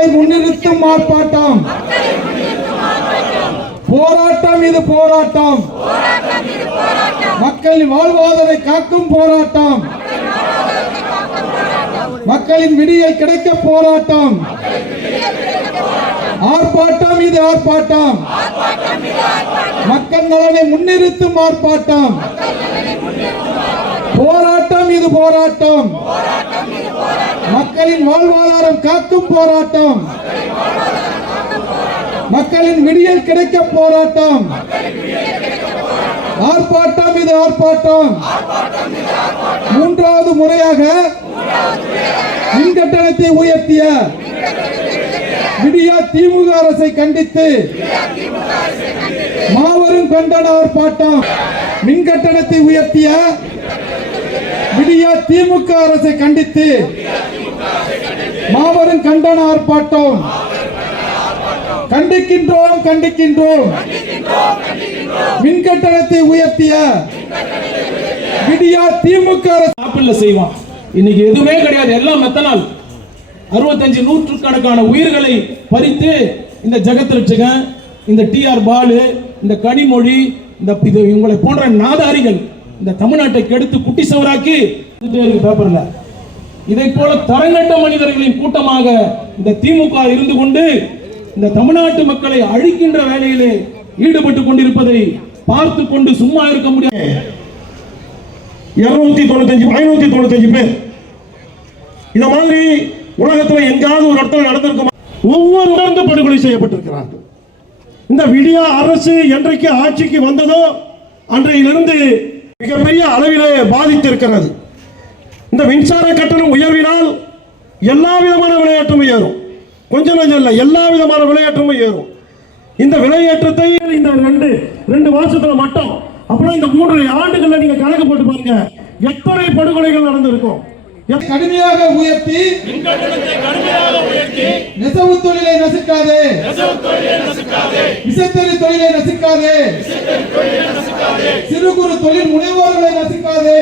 மக்களை முன்னிறுத்தும் ஆர்ப்பாட்டம். போராட்டம் இது போராட்டம். மக்களின் வாழ்வாதாரத்தை காக்கும் போராட்டம். மக்களின் விடியல் கிடைக்க போராட்டம். ஆர்ப்பாட்டம் இது ஆர்ப்பாட்டம். மக்கள் நலனை முன்னிறுத்தும் ஆர்ப்பாட்டம். போராட்டம் இது போராட்டம். மக்களின் வாழ்வாதாரம் காக்கும் போராட்டம். மக்களின் விடியல் கிடைக்க போராட்டம். ஆர்ப்பாட்டம் இது ஆர்ப்பாட்டம். மூன்றாவது முறையாக மின் கட்டணத்தை உயர்த்திய விடியா திமுக அரசை கண்டித்து மாபெரும் கண்டன ஆர்ப்பாட்டம். மின் கட்டணத்தை உயர்த்திய விடியா திமுக அரசை கண்டித்து மாபெரும் கண்டன ஆர்ப்பாட்டம். கண்டிக்கின்றோம் கண்டிக்கின்றோம். மின் கட்டணத்தை உயர்த்திய விடியா திமுக அரசு செய்வான். இன்னைக்கு எதுவுமே கிடையாது, எல்லாம் மெத்தனால். 65 நூற்றுக்கணக்கான உயிர்களை பறித்து இந்த ஜெகத் ரட்சகன், இந்த டிஆர் பாலு, இந்த கனிமொழி, இந்த இவங்களை போன்ற நாதாரிகள் இந்த தமிழ்நாட்டை கெடுத்து குட்டி சவராக்கி பேப்பர்ல இதை போல தரங்கட்ட மனிதர்களின் கூட்டமாக இந்த திமுக இருந்து கொண்டு இந்த தமிழ்நாட்டு மக்களை அழிக்கின்ற வேலையிலே ஈடுபட்டு கொண்டிருப்பதை பார்த்து கொண்டு சும்மா இருக்க முடியாது. 595 பேர் இந்த மாதிரி உலகத்தில் எங்காவது ஒரு இடத்துல நடந்திருக்கும். ஒவ்வொரு படுகொலை செய்யப்பட்டிருக்கிறார்கள். இந்த விடியா அரசு என்றைக்கு ஆட்சிக்கு வந்ததோ அன்றையிலிருந்து மிகப்பெரிய அளவிலே பாதித்திருக்கிறது. இந்த மின்சார கட்டணம் உயர்வினால் எல்லா விதமான விளையாட்டும் ஏறும். கொஞ்சம் கொஞ்சம் இல்லை, எல்லா விதமான விளையாட்டும் ஏறும். இந்த விளையாட்டத்தை இந்த ரெண்டு வருஷத்துல மட்டும், அப்புறம் இந்த 3 ஆண்டுகள்ல நீங்க கணக்கு போட்டு பாருங்க எத்தனை படுகொலைகள் நடந்திருக்கும். கடுமையாக உயர்த்தி நெசவு தொழிலை நசுக்காதே, விசைத்தறி தொழிலை நசுக்காதே, சிறு குறு தொழில் முனைவோர்களை நசுக்காதே.